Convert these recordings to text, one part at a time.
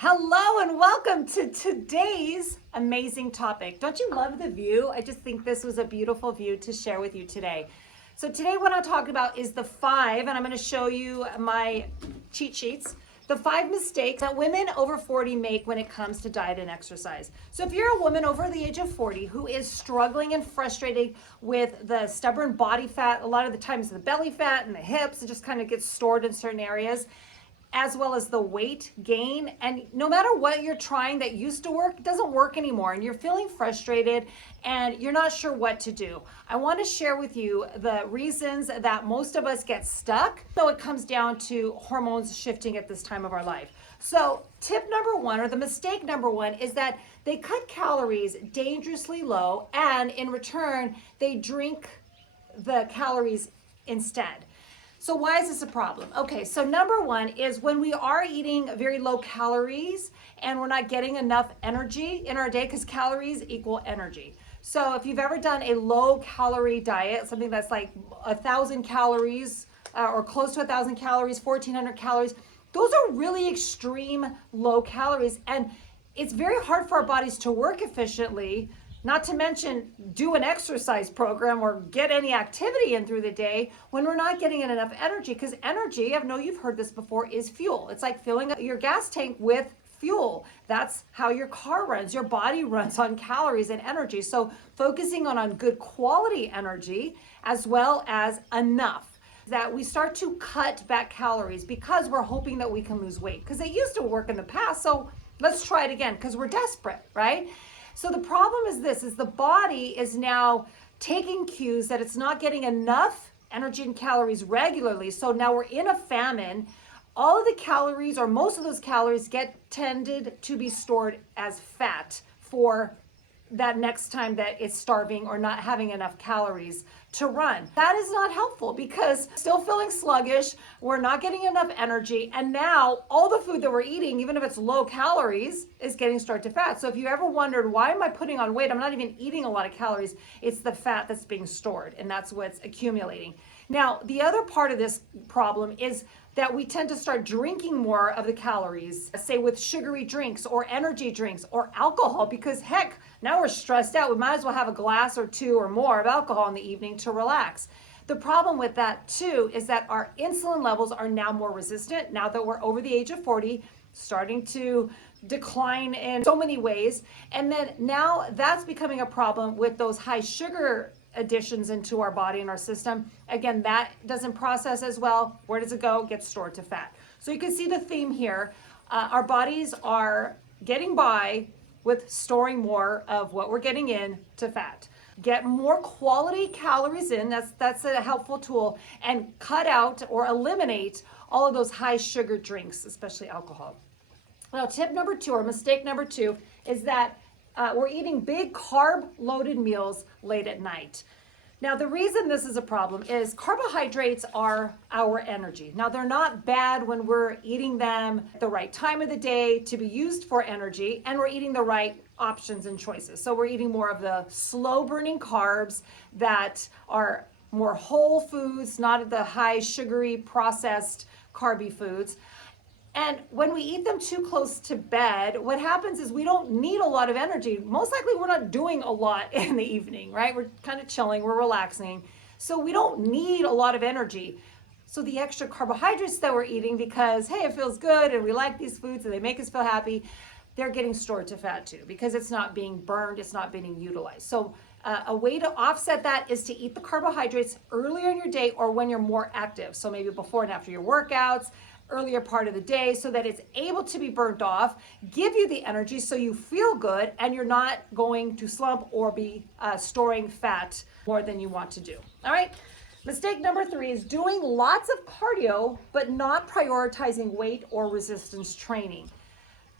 Hello and welcome to today's amazing topic. Don't you love the view? I just think this was a beautiful view to share with you today. So today what I'm talking about is the 5, and I'm going to show you my cheat sheets, the 5 mistakes that women over 40 make when it comes to diet and exercise. So if you're a woman over the age of 40 who is struggling and frustrated with the stubborn body fat, a lot of the times the belly fat and the hips, it just kind of gets stored in certain areas, as well as the weight gain, and no matter what you're trying that used to work, it doesn't work anymore, and you're feeling frustrated and you're not sure what to do. I want to share with you the reasons that most of us get stuck. So it comes down to hormones shifting at this time of our life. So tip number 1, or the mistake number 1, is that they cut calories dangerously low, and in return they drink the calories instead. So why is this a problem? Okay, so number 1 is when we are eating very low calories and we're not getting enough energy in our day, because calories equal energy. So if you've ever done a low calorie diet, something that's like 1,000 calories or close to 1,000 calories, 1,400 calories, those are really extreme low calories, and it's very hard for our bodies to work efficiently, not to mention do an exercise program or get any activity in through the day when we're not getting enough energy. Because energy, I know you've heard this before, is fuel. It's like filling up your gas tank with fuel. That's how your car runs. Your body runs on calories and energy. So focusing on good quality energy as well as enough, that we start to cut back calories because we're hoping that we can lose weight, because it used to work in the past. So let's try it again because we're desperate, right? So the problem is this, is the body is now taking cues that it's not getting enough energy and calories regularly. So now we're in a famine. All of the calories, or most of those calories, get tended to be stored as fat for that next time that it's starving or not having enough calories to run. That is not helpful, because still feeling sluggish, we're not getting enough energy, and now all the food that we're eating, even if it's low calories, is getting stored to fat. So if you ever wondered, why am I putting on weight? I'm not even eating a lot of calories. It's the fat that's being stored, and that's what's accumulating. Now, the other part of this problem is that we tend to start drinking more of the calories, say with sugary drinks or energy drinks or alcohol, because heck, now we're stressed out. We might as well have a glass or 2 or more of alcohol in the evening to relax. The problem with that too is that our insulin levels are now more resistant now that we're over the age of 40, starting to decline in so many ways. And then now that's becoming a problem with those high sugar additions into our body and our system. Again, that doesn't process as well. Where does it go? It gets stored to fat. So you can see the theme here. Our bodies are getting by with storing more of what we're getting in to fat. Get more quality calories in, that's a helpful tool, and cut out or eliminate all of those high sugar drinks, especially alcohol. Now, tip number 2, or mistake number 2, is that we're eating big carb-loaded meals late at night. Now, the reason this is a problem is carbohydrates are our energy. Now, they're not bad when we're eating them at the right time of the day to be used for energy, and we're eating the right options and choices. So we're eating more of the slow-burning carbs that are more whole foods, not the high sugary processed carby foods. And when we eat them too close to bed, what happens is we don't need a lot of energy. Most likely we're not doing a lot in the evening, right? We're kind of chilling, we're relaxing. So we don't need a lot of energy. So the extra carbohydrates that we're eating, because, hey, it feels good and we like these foods and they make us feel happy, they're getting stored to fat too, because it's not being burned, it's not being utilized. So a way to offset that is to eat the carbohydrates earlier in your day or when you're more active. So maybe before and after your workouts, earlier part of the day, so that it's able to be burnt off, give you the energy so you feel good and you're not going to slump or be storing fat more than you want to do. All right. Mistake number 3 is doing lots of cardio, but not prioritizing weight or resistance training.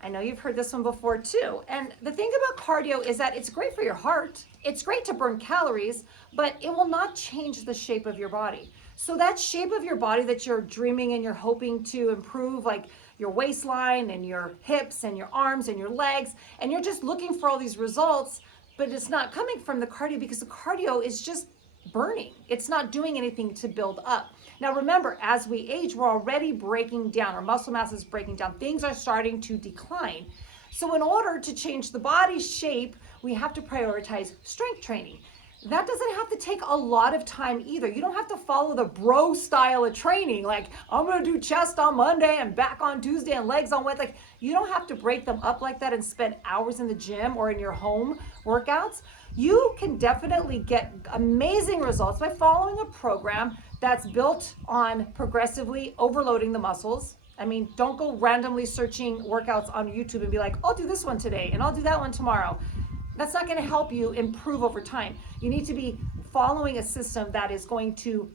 I know you've heard this one before too. And the thing about cardio is that it's great for your heart. It's great to burn calories, but it will not change the shape of your body. So that shape of your body that you're dreaming and you're hoping to improve, like your waistline and your hips and your arms and your legs, and you're just looking for all these results, but it's not coming from the cardio, because the cardio is just burning. It's not doing anything to build up. Now remember, as we age, we're already breaking down. Our muscle mass is breaking down. Things are starting to decline. So in order to change the body shape, we have to prioritize strength training. That doesn't have to take a lot of time either. You don't have to follow the bro style of training. Like, I'm going to do chest on Monday and back on Tuesday and legs on Wednesday. Like, you don't have to break them up like that and spend hours in the gym or in your home workouts. You can definitely get amazing results by following a program that's built on progressively overloading the muscles. I mean, don't go randomly searching workouts on YouTube and be like, I'll do this one today and I'll do that one tomorrow. That's not going to help you improve over time. You need to be following a system that is going to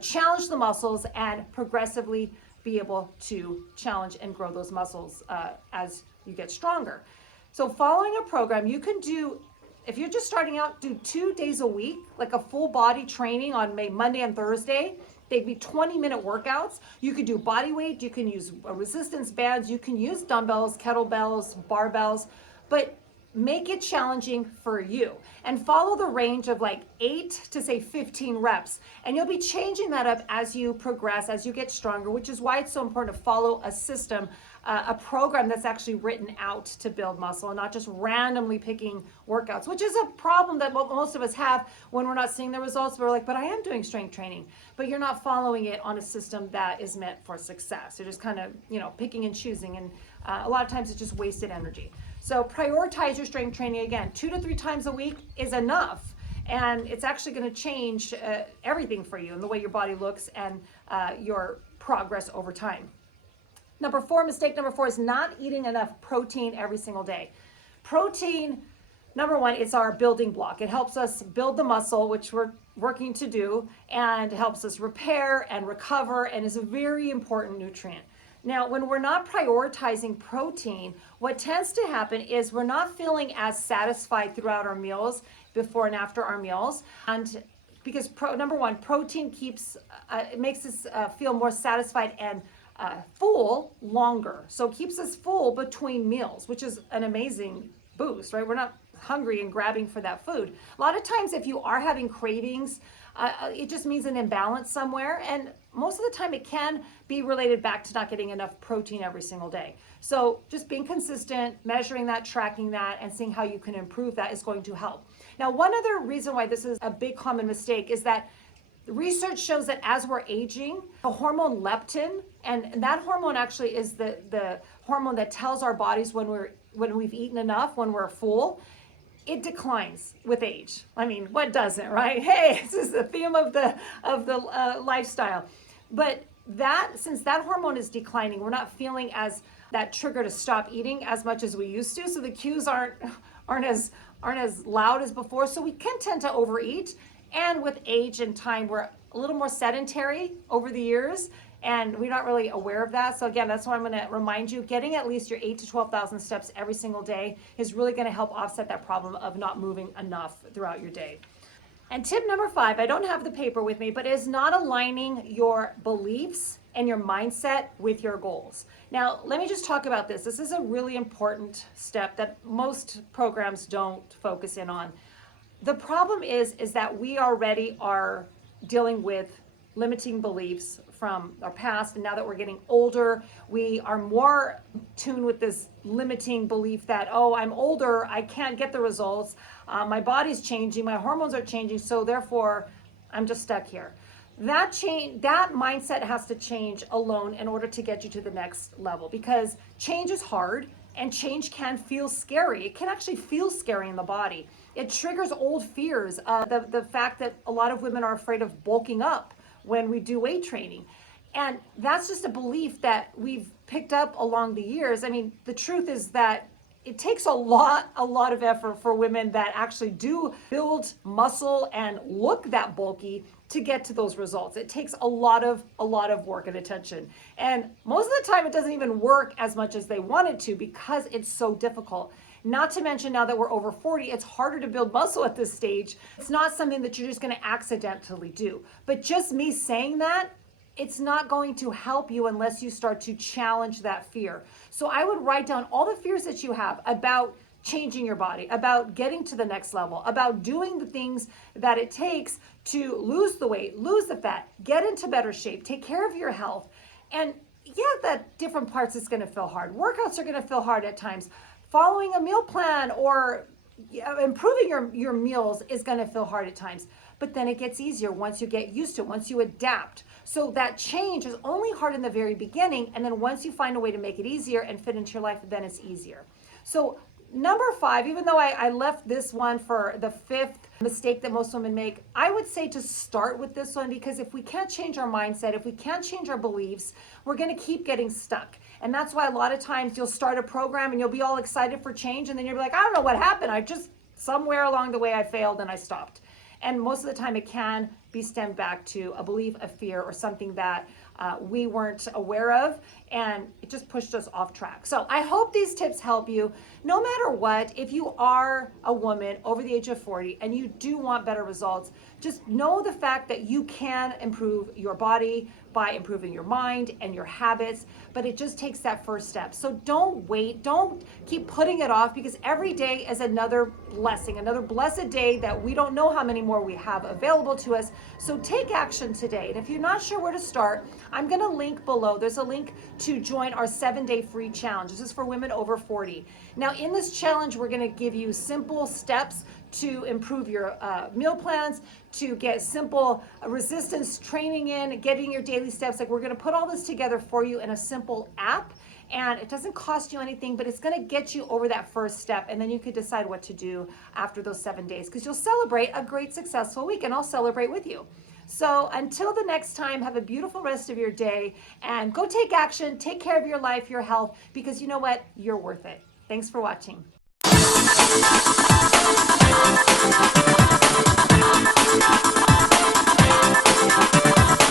challenge the muscles and progressively be able to challenge and grow those muscles as you get stronger. So following a program, you can do, if you're just starting out, do 2 days a week, like a full body training on Monday and Thursday. They'd be 20-minute workouts. You could do body weight, you can use resistance bands, you can use dumbbells, kettlebells, barbells, but make it challenging for you and follow the range of like 8 to say 15 reps. And you'll be changing that up as you progress, as you get stronger, which is why it's so important to follow a system, a program that's actually written out to build muscle and not just randomly picking workouts, which is a problem that most of us have when we're not seeing the results. We're like, but I am doing strength training, but you're not following it on a system that is meant for success. You're just kind of, picking and choosing. And a lot of times it's just wasted energy. So prioritize your strength training. Again, 2 to 3 times a week is enough. And it's actually going to change everything for you and the way your body looks and your progress over time. Mistake number 4 is not eating enough protein every single day. Protein, number 1, it's our building block. It helps us build the muscle, which we're working to do, and helps us repair and recover, and is a very important nutrient. Now, when we're not prioritizing protein, what tends to happen is we're not feeling as satisfied throughout our meals, before and after our meals. And because number 1, protein it makes us feel more satisfied and full longer. So it keeps us full between meals, which is an amazing boost, right? We're not hungry and grabbing for that food. A lot of times if you are having cravings, it just means an imbalance somewhere. And most of the time it can be related back to not getting enough protein every single day. So just being consistent, measuring that, tracking that, and seeing how you can improve that is going to help. Now, one other reason why this is a big common mistake is that research shows that as we're aging, the hormone leptin, and that hormone actually is the hormone that tells our bodies when we've eaten enough, when we're full. It declines with age. I mean, what doesn't, right? Hey, this is the theme of the lifestyle. But since that hormone is declining, we're not feeling as that trigger to stop eating as much as we used to. So the cues aren't as loud as before. So we can tend to overeat. And with age and time, we're a little more sedentary over the years, and we're not really aware of that. So again, that's why I'm going to remind you, getting at least your 8,000 to 12,000 steps every single day is really going to help offset that problem of not moving enough throughout your day. And tip number 5, I don't have the paper with me, but is not aligning your beliefs and your mindset with your goals. Now, let me just talk about this. This is a really important step that most programs don't focus in on. The problem is that we already are dealing with limiting beliefs from our past, and now that we're getting older, we are more tuned with this limiting belief that, oh, I'm older, I can't get the results, my body's changing, my hormones are changing, so therefore I'm just stuck here. That mindset has to change alone in order to get you to the next level, because change is hard and change can feel scary. It can actually feel scary in the body. It triggers old fears. The fact that a lot of women are afraid of bulking up when we do weight training. And that's just a belief that we've picked up along the years. I mean, the truth is that it takes a lot of effort for women that actually do build muscle and look that bulky to get to those results. It takes a lot of work and attention. And most of the time it doesn't even work as much as they want it to because it's so difficult. Not to mention now that we're over 40, it's harder to build muscle at this stage. It's not something that you're just going to accidentally do. But just me saying that, it's not going to help you unless you start to challenge that fear. So I would write down all the fears that you have about changing your body, about getting to the next level, about doing the things that it takes to lose the weight, lose the fat, get into better shape, take care of your health. And yeah, that different parts is going to feel hard. Workouts are going to feel hard at times. Following a meal plan or improving your meals is going to feel hard at times. But then it gets easier once you get used to it, once you adapt. So that change is only hard in the very beginning. And then once you find a way to make it easier and fit into your life, then it's easier. So number 5, even though I left this one for the 5th mistake that most women make, I would say to start with this one, because if we can't change our mindset, if we can't change our beliefs, we're going to keep getting stuck. And that's why a lot of times you'll start a program and you'll be all excited for change, and then you'll be like, I don't know what happened. I just, somewhere along the way I failed and I stopped. And most of the time it can be stemmed back to a belief, a fear, or something that we weren't aware of, and it just pushed us off track. So I hope these tips help you. No matter what, if you are a woman over the age of 40 and you do want better results, just know the fact that you can improve your body by improving your mind and your habits, but it just takes that first step. So don't wait, don't keep putting it off, because every day is another blessing, another blessed day that we don't know how many more we have available to us. So take action today. And if you're not sure where to start, I'm gonna link below. There's a link to join our 7-day free challenge. This is for women over 40. Now in this challenge, we're gonna give you simple steps to improve your meal plans, to get simple resistance training in, getting your daily steps. Like, we're gonna put all this together for you in a simple app, and it doesn't cost you anything, but it's gonna get you over that first step, and then you could decide what to do after those 7 days, because you'll celebrate a great successful week, and I'll celebrate with you. So until the next time, have a beautiful rest of your day, and go take action, take care of your life, your health, because you know what? You're worth it. Thanks for watching. Thank you.